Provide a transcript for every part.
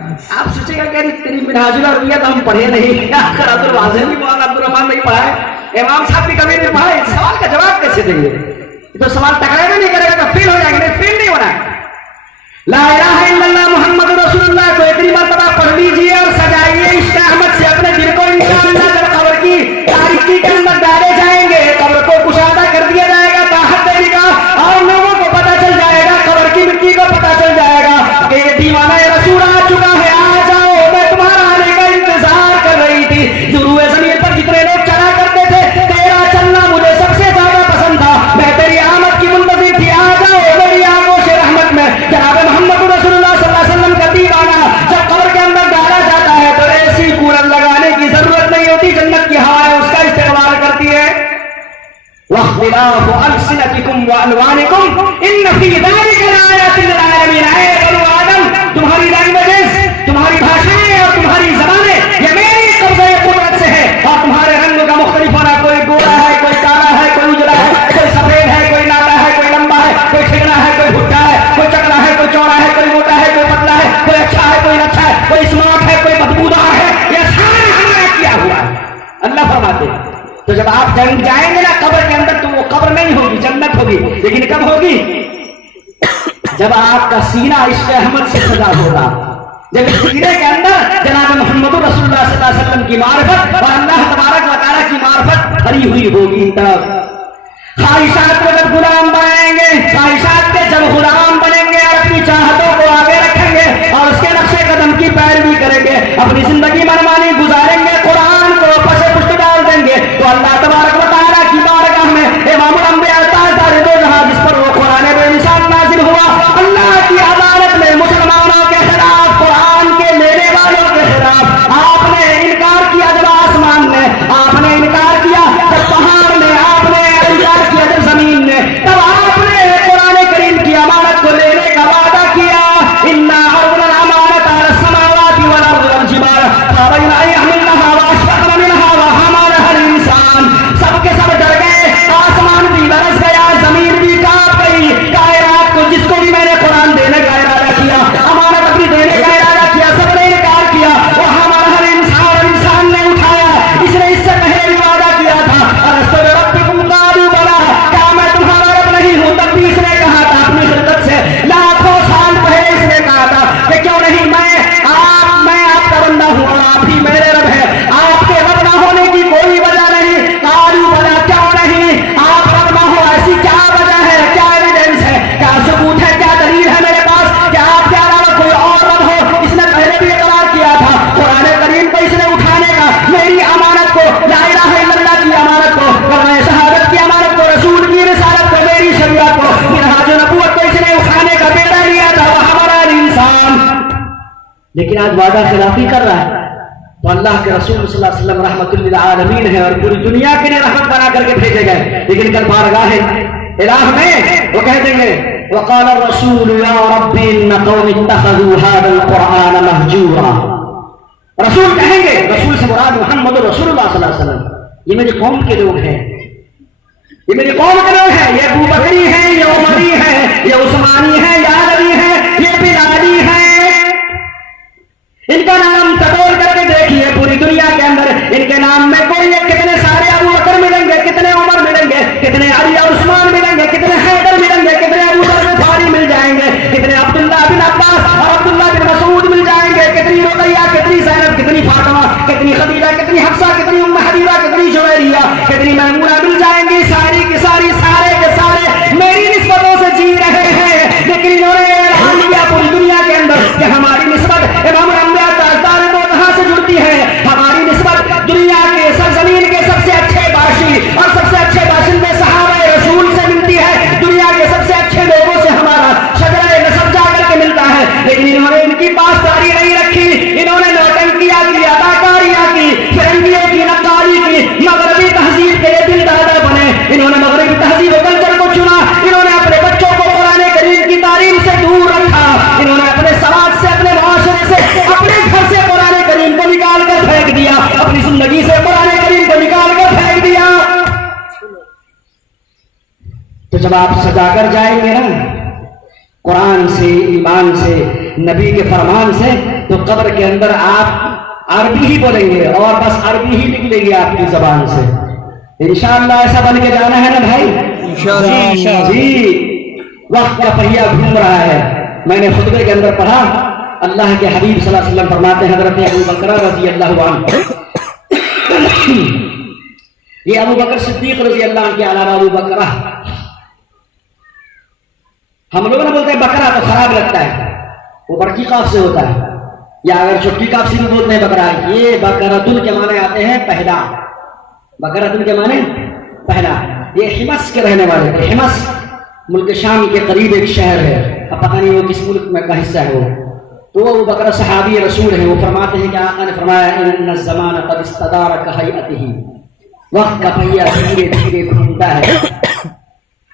آپ سوچے گا کہ تیری منہاج العربیہ تو ہم پڑھے نہیں، آخر عبدالواضح بھی مولانا عبدالرحمان نہیں پڑھا ہے، امام صاحب بھی کبھی نہیں پڑھا ہے، اس سوال کا جواب کیسے دیں گے؟ تو سوال ٹکرائے گا نہیں کرے گا تو فیل ہو جائیں گے، نہیں فیل نہیں ہونا ہے۔ لا الہ الا اللہ محمد رسول اللہ کو اتنی مرتبہ پڑھ لیجیے اور سجائیے عشق احمد سے اپنے دل کو، انشاءاللہ جب قبر کی تاریکی کے اندر ڈالے جائیں گے، قبر کو کشادہ کر دیا جائے گا تاحت نگاہ، اور لوگوں کو پتہ چل جائے گا، قبر کی مٹی کو پتہ چل جائے گا کہ یہ دیوانہ رسول آ چکا ہے، آ جاؤ، میں تمہارا آنے کا انتظار کر رہی تھی۔ ضرور زمین پر جتنے لوگ چلا کرتے تھے، تیرا چلنا مجھے سب سے زیادہ پسند تھا، میں تیری آمد کی منتظر تھی، آ جاؤ میری آگوش رحمت میں۔ جناب محمد رسول اللہ صلی اللہ علیہ وسلم کا دیوانہ جب قبر کے اندر ڈالا جاتا ہے تو ایسی کولر لگانے کی ضرورت نہیں ہوتی، جنت کی ہوائیں اس کا استقبال کرتی ہے۔ واختلاف السنتکم والوانکم ان فی ذلک لآیات للعالمین، اے بنو آدم، تمہاری لینگویجز، تمہاری بھاشائیں اور تمہاری زبانیں یہ میری قبضہ قدرت سے ہے، اور تمہارے رنگوں کا مختلف ہونا، کوئی گورا ہے، کوئی کالا ہے، کوئی اجلا ہے، کوئی سفید ہے، کوئی نالا ہے، کوئی لمبا ہے، کوئی ٹھیکنا ہے، کوئی بھٹا ہے، کوئی چکلا ہے، کوئی چوڑا ہے، کوئی موٹا ہے، کوئی پتلا ہے، کوئی اچھا ہے، کوئی اچھا ہے، کوئی اسمارٹ ہے، کوئی بدبودار ہے، یہ سارا ہمارا کیا ہوا ہے۔ اللہ فرماتے ہیں تو جب آپ جائیں گے نا قبر کے اندر تو وہ قبر نہیں ہوگی، جنت ہوگی، لیکن کب ہوگی؟ جب آپ کا سینہ عشق احمد سے سجا ہوگا، جب اس سینے کے اندر جناب محمد رسول اللہ صلی اللہ علیہ وسلم کی معرفت اور اللہ تبارک و تعالیٰ کی معرفت بھری ہوئی ہوگی، تب خواہشات کو جب غلام بنائیں گے، خواہشات کے جب غلام بنیں گے اور اپنی چاہتوں کو آگے رکھیں گے اور اس کے نقش قدم کی پیروی کریں گے، اپنی زندگی منمانی گزاریں گے، قرآن کو پس پشت ڈال دیں گے، تو اللہ تبارک و تعالیٰ کی بارگاہ میں امام الانبیاء تاجدار دو جہاں جس پر وہ قرآن بے مثال نازل ہوا، اللہ کی عدالت میں مسلمانوں کے خلاف، قرآن کے لینے والوں کے خلاف آپ نے انکار کیا، جب آسمان نے آپ نے انکار کیا، جب پہاڑ نے آپ نے انکار کیا، جب زمین نے، تب آپ نے قرآن کریم کی امانت کو لینے کا وعدہ کیا۔ انا عرضنا الامانۃ علی السماوات والارض والجبال فابین ان یحملنها واشفقن منها وحملها الانسان، سب کے سب ڈر گئے، آسمان بھی برس گیا، زمین بھی کانپ گئی، کائنات کو جس کو بھی میں نے قرآن دینے کا ارادہ کیا، امانت اپنی دینے کا ارادہ کیا، سب نے انکار کیا، وحملها الانسان، انسان نے اٹھایا، اس نے اس سے پہلے بھی وعدہ کیا تھا، الست بربکم قالوا بلی، کیا میں تمہارا رب نہیں ہوں؟ تب بھی اس نے کہا تھا اپنی خلقت سے، لاکھوں سال پہلے اس نے کہا تھا کہ کیوں نہیں، میں آپ کا بندہ ہوں اور آپ ہی میرے رب ہے، آپ کے رب نہ ہونے کی کوئی وجہ نہیں، قالوا بلی، کیوں نہیں، آپ رب نہ ہو ایسی کیا وجہ ہے، کیا ایویڈنس ہے، کیا ثبوت ہے، کیا دلیل ہے میرے پاس کہ آپ کے علاوہ کوئی اور رب ہو؟ اس نے پہلے بھی اقرار کیا تھا، قرآن کریم کو اس نے اٹھانے کا، میری امانت کو، لا الہ الا اللہ کی امانت کو، کلمہ شہادت کی امانت کو، رسول کی رسالت کو، میری شریعت کو، منہاج نبوت کو اس نے اٹھانے کا بیڑا لیا تھا، وحملها الانسان، لیکن آج وعدہ خلافی کر رہا ہے۔ تو اللہ کے رسول صلی اللہ علیہ وسلم رحمت للعالمین ہے اور پوری دنیا کے لیے رحمت بنا کر کے بھیجے گئے، لیکن کل بارگاہ الہ میں وہ کہہ دیں گے وقال الرسول یا رب ان قوم اتخذوا هذا القرآن مهجورا، رسول کہیں گے، رسول سے مراد محمد رسول اللہ صلی اللہ علیہ وسلم، یہ میری قوم کے لوگ ہیں، یہ میری قوم کے لوگ ہیں، یہ ابو بکری ہیں، یہ عمری ہیں، یہ عثمانی ہیں، یہ علی ہیں، یہ بلالی ہیں، ان کا نام ٹٹول کر کے دیکھیے پوری دنیا کے اندر ان کے نام میں کوئی کتنے سارے ابو بکر ملیں گے، کتنے عمر ملیں گے، کتنے علی اور عثمان ملیں گے، کتنے حیدر ملیں گے، کتنے ابو ذر غفاری مل جائیں گے، کتنے عبداللہ بن عباس اور عبداللہ بن مسعود مل جائیں گے، کتنی رقیہ، کتنی زینب، کتنی فاطمہ، کتنی خدیجہ، کتنی حفصہ، کتنی ام حبیبہ، کتنی جویریہ، کتنی میمونہ مل جائیں گی، ساری کی ساری، سارے کے سارے میری نسبتوں سے جی رہے ہیں، لیکن انہوں نے اعلان کیا پوری دنیا کے اندر کہ ہماری نسبت امام الانبیاء تاجدار دو جہاں سے جڑتی ہے، ہماری نسبت دنیا کے سرزمین کے سب سے اچھے باشی اور سب سے اچھے باشندے صحابہ رسول سے ملتی ہے، دنیا کے سب سے اچھے لوگوں سے ہمارا شجرہ نسب جا کر کے ملتا ہے، لیکن انہوں نے ان کی پاسداری نہیں رکھی، انہوں نے نوٹنکیاں کی، اداکاریاں کی، فرنگیوں کی نقالی کی، مغربی تہذیب کے دل دادا بنے، انہوں نے مغربی تہذیب و کلچر کو چنا، انہوں نے اپنے بچوں کو قرآن کریم کی تعلیم سے دور رکھا، انہوں نے اپنے سماج سے، اپنے معاشرے سے، اپنے گھر سے قرآن کریم کو نکال کر پھینک دیا، اپنی زندگی سے قرآن کریم کو نکال کر پھینک دیا۔ تو جب آپ سجا کر جائیں گے نا قرآن سے، ایمان سے، نبی کے فرمان سے، تو قبر کے اندر آپ عربی ہی بولیں گے اور بس عربی ہی نکلے گی آپ کی زبان سے. انشاءاللہ ایسا بن کے جانا ہے نا بھائی؟ انشاءاللہ. جی وقت کا پہیہ گھوم رہا ہے. میں نے خطبے کے اندر پڑھا اللہ کے حبیب صلی اللہ علیہ وسلم فرماتے ہیں حضرت ابو بکر رضی اللہ عنہ، یہ ابو بکر صدیق رضی اللہ عنہ کے علاوہ ابو بکرہ، ہم لوگ نہ بولتے ہیں بکرا تو خراب لگتا ہے، وہ بڑکی قاف سے ہوتا ہے، یا اگر چھوٹی قاف سے بھی بولتے ہیں بکرا. یہ بکرۃ کے معنی آتے ہیں پہلا. بکرۃ کے معنی پہلا. یہ حمص کے رہنے والے تھے. حمص ملک شام کے قریب ایک شہر ہے، اب پتہ نہیں وہ کس ملک میں کا حصہ ہے وہ. تو وہ بکر صحابی رسول ہیں. وہ فرماتے ہیں کہ آقا نے فرمایا ان الزمان قد استدار کہیئتہ، وقت کا پہیہ دھیرے دھیرے گھومتا ہے.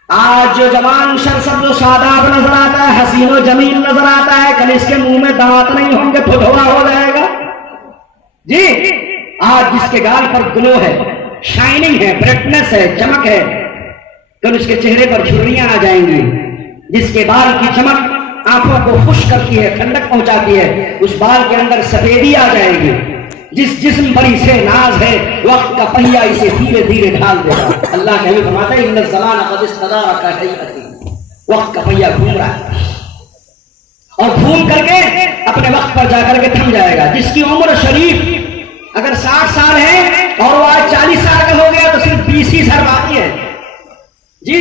آج جو جوان سرسبز و شاداب نظر آتا ہے، حسین و جمیل نظر آتا ہے، کل اس کے منہ میں دانت نہیں ہوں گے تو دھوا ہو جائے گا. جی آج جس کے گال پر گلو ہے، شائننگ ہے، برائٹنس ہے، چمک ہے، کل اس کے چہرے پر جھریاں آ جائیں گی. جس کے بال کی چمک آنکھوں کو خوش کرتی ہے، ٹھنڈک پہنچاتی ہے، اس بال کے اندر سفیدی آ جائے گی. جس جسم بڑی سے ناز ہے، وقت کا پہیہ اسے دھیرے دھیرے ڈھال دے گا. اللہ کے حبیب فرماتا ہے ان الزمان قد استدار کہیئتہ، وقت کا پہیہ گھوم رہا ہے اور گھوم کر کے اپنے وقت پر جا کر کے تھم جائے گا. جس کی عمر شریف اگر 60 سال ہے اور وہ آج 40 سال کا ہو گیا تو صرف 20 ہی سال باقی ہے. جی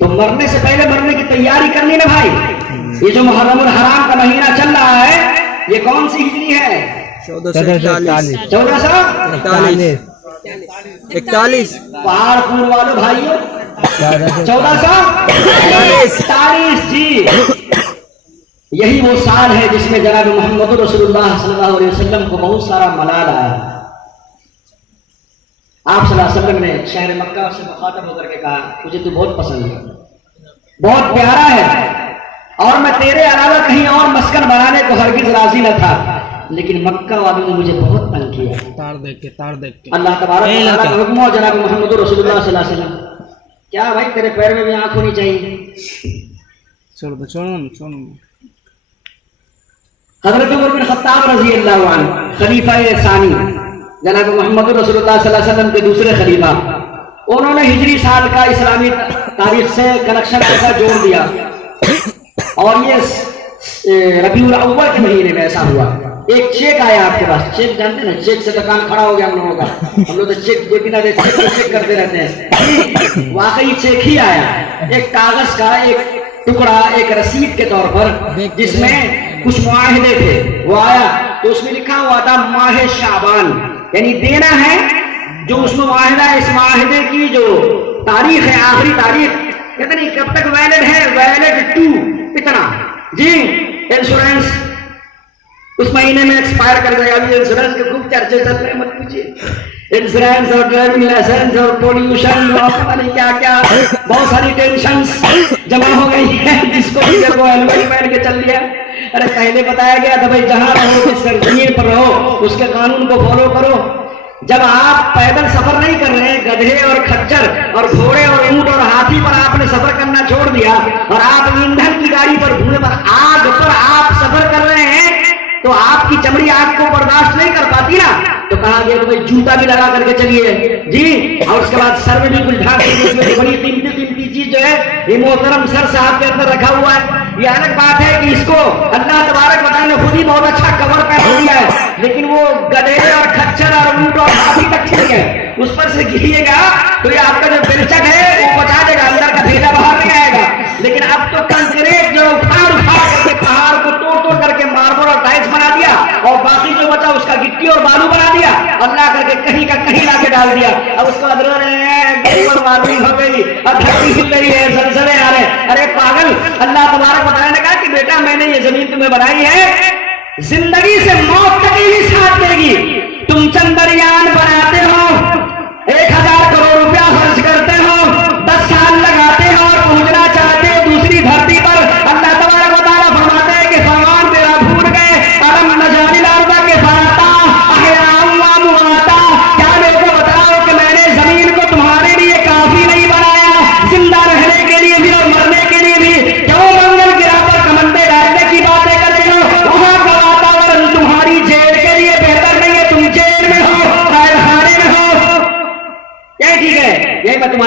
تو مرنے سے پہلے مرنے کی تیاری کرنی نا بھائی. یہ جو محرم الحرام کا مہینہ چل رہا ہے یہ کون سی ہجری ہے؟ 1441 پہاڑ پور والوں بھائیوں 1441. جی یہی وہ سال ہے جس میں جناب محمد رسول اللہ صلی اللہ علیہ وسلم کو بہت سارا ملال آیا. آپ صلی اللہ علیہ وسلم نے شہر مکہ سے مخاطب ہو کر کے کہا مجھے تو بہت پسند ہے، بہت پیارا ہے، اور میں تیرے علاوہ کہیں اور مسکن بنانے کو ہرگز راضی نہ تھا، لیکن مکہ والوں نے مجھے بہت تنگ کیا. تار دیکھ کے اللہ تبارک و تعالیٰ کا حکم ہو جناب محمد رسول اللہ صلی اللہ علیہ وسلم، کیا بھائی تیرے پیر میں بھی آنکھ ہونی چاہیے. حضرت عمر بن خطاب رضی اللہ عنہ خلیفہ ثانی، جناب محمد رسول اللہ صلی اللہ علیہ وسلم کے دوسرے خلیفہ، انہوں نے ہجری سال کا اسلامی تاریخ سے کنیکشن ایسا جوڑ دیا اور یہ ربیع الاول کے مہینے میں ایسا ہوا. ایک چیک آیا آپ کے پاس، چیک جانتے ہیں چیک سے دکان کھڑا ہو گیا ہم لوگوں کا، ہم لوگ تو چیک جو بنا دے چیک کو چیک کرتے رہتے ہیں. واقعی چیک ہی آیا، ایک کاغذ کا ایک ٹکڑا ایک رسید کے طور پر جس میں کچھ معاہدے تھے. وہ آیا تو اس میں لکھا ہوا تھا ماہ شعبان، یعنی دینا ہے جو اس میں معاہدہ ہے. اس معاہدے کی جو تاریخ ہے آخری تاریخ کتنی کب تک ویلڈ ہے؟ ویلڈ 2 اتنا. جی انشورنس اس مہینے میں ایکسپائر کر گیا. ابھی انشورنس کے خوب چرچے چل رہے ہیں، مت پوچھیے. انشورنس اور ڈرائیونگ لائسنس اور پولوشن اور پتہ نہیں کیا کیا بہت ساری ٹینشنز جمع ہو گئی ہیں جس کو ٹیچر کو ہیلمٹ پہن کے چل لیا. ارے پہلے بتایا گیا تھا بھائی جہاں رہو جس سرزمین پر رہو اس کے قانون کو فالو کرو. جب آپ پیدل سفر نہیں کر رہے، گدھے اور کھچر اور گھوڑے اور اونٹ اور ہاتھی پر آپ نے سفر کرنا چھوڑ دیا اور آپ ایندھن کی گاڑی پر دھوئیں پر آگ پر آپ سفر کر رہے ہیں تو آپ کی چمڑی آگ کو برداشت نہیں کر پاتی نا. تو کہا گیا کہ بھائی جوتا بھی لگا کر کے چلیے. جی اور اس کے بعد سر میں بھی کچھ ڈھانک دیجیے. بڑی قیمتی چیز جو ہے یہ محترم سر صاحب کے اندر رکھا ہوا ہے. یہ الگ بات ہے کہ اس کو اللہ تبارک و تعالیٰ نے خود ہی بہت اچھا کور پہنا دیا ہے، لیکن وہ گدھے اور کھچر اور اونٹ اور ہاتھی تک ٹھیک ہے. اس پر سے گریے گا تو یہ آپ کا جو بلچک ہے وہ پہنچا دے گا، اندر کا بھیجا باہر نہیں آئے گا. لیکن اب تو کنکریٹ جو اکھاڑ کر کے پہاڑ کو توڑ کر کے ماربل اور ٹائلس بنا دیا اور باقی جو بچا اس کا گٹی اور بالو بنا دیا اور لا کر کے کہیں کا کہیں لا کے ڈال دیا. اب اس کو وارننگ ہو گئی اور دھرتی ہل رہی ہے، زلزلے آ رہے ہیں. ارے پاگل، اللہ تبارک و تعالیٰ نے کہا کہ بیٹا میں نے یہ زمین تمہیں بنائی ہے، زندگی سے موت تک ہی ساتھ دے گی. تم چندریان بناتے ہو، 1000 کروڑ روپیہ خرچ کرتے ہو، 10 سال لگاتے ہو اور پہنچنا چاہتے ہو دوسری دھرتی پر. اللہ تبارک و تعالیٰ فرماتے ہیں کہ فرمان تیرا بھول گئے. الم نجعل الارض کفاتا احیاء و امواتا، کیا میرے کو بتاؤ کہ میں نے زمین کو تمہارے لیے کافی نہیں بنایا، زندہ رہنے کے لیے بھی اور مرنے کے لیے بھی. کیوں منگل گرہ پر کمندے ڈالنے کی باتیں کرتے ہو؟ وہاں کا واتاورن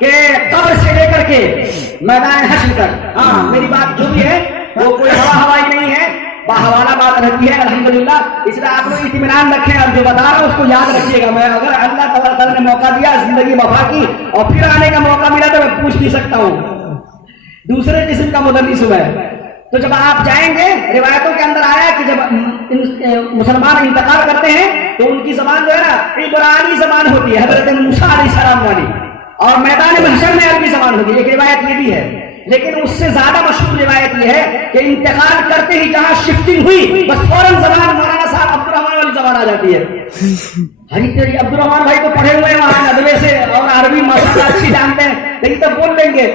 کہ قبر سے لے کر کے میدان حشر تک، ہاں میری بات جو بھی ہے وہ کوئی ہوائی نہیں ہے، باحوالہ بات رہتی ہے الحمدللہ. اس لیے آپ لوگ اطمینان رکھیں اور جو بتا رہا ہوں اس کو یاد رکھیے گا. میں اگر اللہ تعالیٰ نے موقع دیا زندگی وفا کی اور پھر آنے کا موقع ملا تو میں پوچھ بھی سکتا ہوں. دوسرے قسم کا مدرس ہوا ہے. تو جب آپ جائیں گے روایتوں کے اندر آیا کہ جب مسلمان انتقال کرتے ہیں تو ان کی زبان جو ہے نا عبرانی زبان ہوتی ہے، حضرت موسیٰ علیہ السلام والی، اور میدان محشر میں عربی زبان ہوتی ہے. ایک روایت یہ بھی ہے، لیکن اس سے زیادہ مشہور روایت یہ ہے کہ انتقال کرتے ہی جہاں شفٹنگ ہوئی بس فوراً زبان مولانا صاحب عبد الرحمان والی زبان آ جاتی ہے. ہری تیری عبد الرحمان بھائی تو پڑھے ہوئے ہیں وہاں ندوے سے اور عربی ماشاءاللہ اچھی جانتے ہیں، لیکن تب بول لیں گے.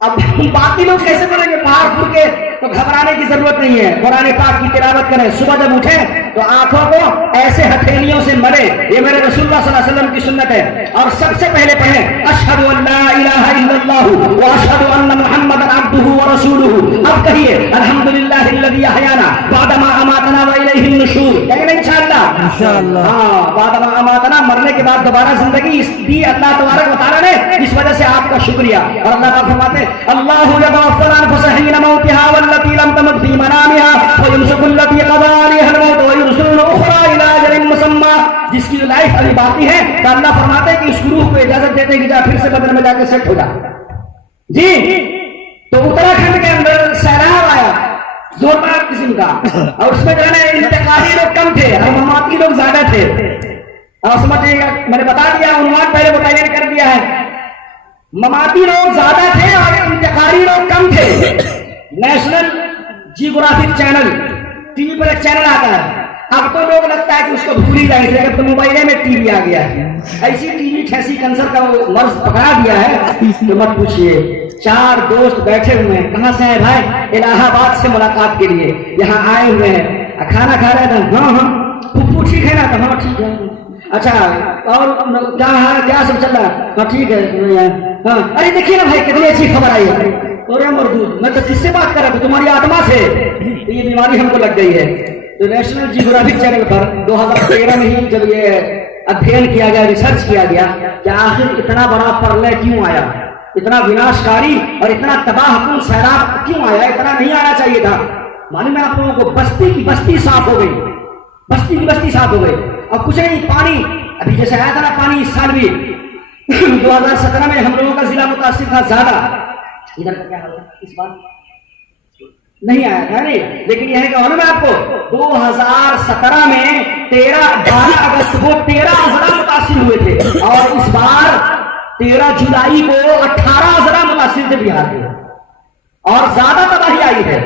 اب باقی لوگ کیسے بولیں گے پہاڑ پھر کے؟ تو گھبرانے کی ضرورت نہیں ہے. قرآن پاک کی تلاوت کریں، صبح جب اٹھیں تو آنکھوں کو ایسے ہتھیلیوں سے ملے، یہ میرے رسول اللہ صلی اللہ علیہ وسلم کی سنت ہے. اور سب سے پہلے پڑھیں اشہد ان لا الہ الا اللہ واشہد ان محمدا عبدہ ورسولہ. اب کہیے الحمدللہ الذی احیانا بعد ما اماتنا والیہ النشور. کہیں گے انشاءاللہ. ہاں بعد ما اماتنا، مرنے کے بعد دوبارہ زندگی دی اللہ تبارک و تعالیٰ نے، اس وجہ سے آپ کا شکریہ. اور اللہ تعالیٰ فرماتے اللہ یتوفی الانفس حین موتها والتي لم تمت في منامها ويمسك التي قضى عليها الموت ويرسل الاخرى الى اجل مسمى. جس کی لائف ابھی باقی ہے تو اللہ فرماتے ہیں کہ اس روح کو اجازت دیتے ہیں کہ جا پھر سے بدن میں جا کے سیٹ ہو جا. جی تو اتراکھنڈ کے اندر سیلاب آیا زوردار قسم کا، اور اس میں جو ہے انتقالی لوگ کم تھے اور مماتی لوگ زیادہ تھے. اور سمجھیے گا میں نے بتا دیا، عنوان پہلے متعین کر دیا ہے. مماتی لوگ زیادہ تھے اور انتقالی لوگ کم تھے. نیشنل جیوگرافک چینل ٹی وی پر ایک چینل آتا ہے، اب تو لوگ لگتا ہے کہ اس کو بھول ہی جائیں گے، اب تو موبائل میں ٹی وی آ گیا ہے. ایسی ٹی وی کھینسی کنسر کا وہ مرض پکڑا دیا ہے تو مت پوچھیے. 4 دوست بیٹھے ہوئے ہیں، کہاں سے ہیں بھائی؟ الہ آباد سے ملاقات کے لیے یہاں آئے ہوئے ہیں. کھانا کھا رہے تھے، ہاں ہاں پھپھو ٹھیک ہے نا؟ تو ہاں ٹھیک ہے. اچھا اور کیا سب چل رہا ہے؟ ہاں ٹھیک ہے. ہاں ارے دیکھیے نا بھائی کتنی اچھی خبر آئی ہے. اور مردود میں تو کس سے بات کر رہا تھا؟ تمہاری آتما سے. تو یہ بیماری ہم کو لگ گئی ہے. تو نیشنل جیوگرافک چینل پر 2013 میں ہی جب یہ ادھین کیا گیا، ریسرچ کیا گیا کہ آخر اتنا بڑا پرلے کیوں آیا، اتنا وناشکاری اور اتنا تباہ کن سیلاب کیوں آیا؟ اتنا نہیں آنا چاہیے تھا. معلوم ہے آپ لوگوں کو بستی کی بستی صاف ہو گئی، بستی کی بستی صاف ہو گئی. اب کچھ نہیں، پانی ابھی جیسے آیا تھا نا پانی اس سال بھی 2017 میں ہم لوگوں کا ضلع متاثر تھا زیادہ. ادھر کیا حال ہے اس بار نہیں آیا تھا نہیں، لیکن یہ ہے کہ معلوم ہے آپ کو 2017 میں 12 اگست کو 13 ضلع متاثر ہوئے تھے، اور اس بار 13 جولائی کو 18 ضلع متاثر تھے بہار کے، اور زیادہ تباہی آئی ہے.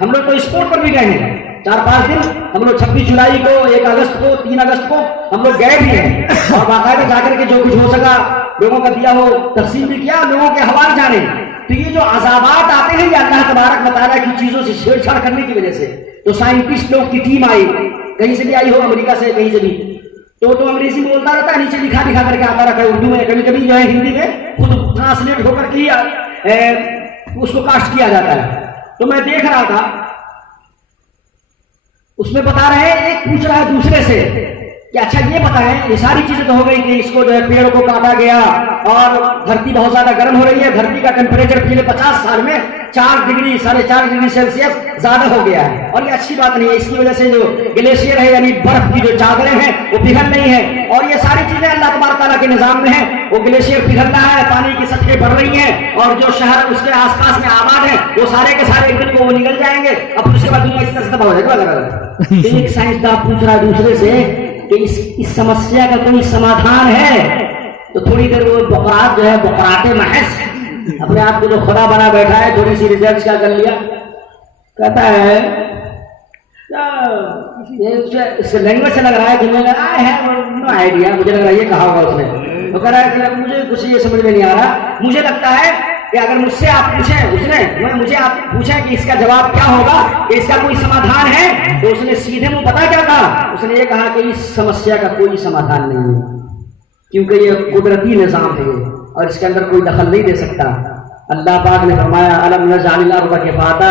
ہم لوگ تو اسپورٹ پر بھی گئے ہیں 4-5 دن. ہم لوگ 26 جولائی کو، 1 اگست کو، 3 اگست کو ہم لوگ گئے بھی ہیں، اور باقاعدہ جا کر کے جو کچھ ہو سکا لوگوں کا دیا ہو تقسیم بھی کیا، لوگوں کے حوال جانے. تو یہ جو عذابات آتے ہیں یہ اللہ تبارک و تعالیٰ کی چیزوں سے چھیڑ چھاڑ کرنے کی وجہ سے. تو سائنٹسٹ لوگ کی ٹیم آئی، کہیں سے بھی آئی ہو، امریکہ سے کہیں سے بھی، تو انگریزی میں بولتا رہتا ہے، نیچے لکھا لکھا کر کے آتا رہتا ہے اردو میں، کبھی کبھی جو ہے ہندی میں خود ٹرانسلیٹ ہو کر کے اس کو کاسٹ کیا جاتا ہے. تو میں دیکھ رہا تھا اس میں بتا رہے ہیں، ایک پوچھ رہا ہے دوسرے سے کہ اچھا یہ بتائیں، یہ ساری چیزیں تو ہو گئی کہ اس کو جو ہے پیڑ کو کاٹا گیا اور دھرتی بہت زیادہ گرم ہو رہی ہے، دھرتی کا ٹیمپریچر پچھلے 50 سال میں 4 ڈگری 4.5 ڈگری سیلسیس زیادہ ہو گیا ہے، اور یہ اچھی بات نہیں ہے. اس کی وجہ سے جو گلیشیئر ہے یعنی برف کی جو چادریں ہیں وہ پگھل نہیں ہیں، اور یہ ساری چیزیں اللہ تبارک تعالیٰ کے نظام میں ہیں. وہ گلیشیئر پگھل رہا ہے، پانی کی سطحیں بڑھ رہی ہیں، اور جو شہر اس کے آس پاس میں آباد ہیں وہ سارے کے سارے ایک دن کو وہ نکل جائیں گے. اب اس کے بعد دنیا اس طرح سے تباہ ہو جائے گا. ایک سائنسداں پوچھ رہا ہے دوسرے سے کہ اس سمسیا کا کوئی سمادھان ہے؟ تو تھوڑی دیر وہ بقرات جو ہے بقرات محض اپنے آپ کو جو خدا بنا بیٹھا ہے، تھوڑی سی ریسرچ کیا کر لیا، کہتا ہے اس لینگویج سے لگ رہا ہے کہ میں نو آئیڈیا، مجھے لگ رہا ہے یہ کہا ہوگا اس نے. وہ کہہ رہا ہے کہ مجھے کچھ یہ سمجھ میں نہیں آ رہا، مجھے لگتا ہے کہ اگر مجھ سے آپ پوچھیں، اس نے مجھے آپ پوچھیں کہ اس کا جواب کیا ہوگا، کہ اس کا کوئی سمادھان ہے، تو اس نے سیدھے منہ پتا کیا کہا؟ اس نے یہ کہا کہ اس سمسیا کا کوئی سمادھان نہیں ہے، کیونکہ یہ قدرتی نظام ہے اور اس کے اندر کوئی دخل نہیں دے سکتا. اللہ پاک نے فرمایا الم نجعل الارض کفاتا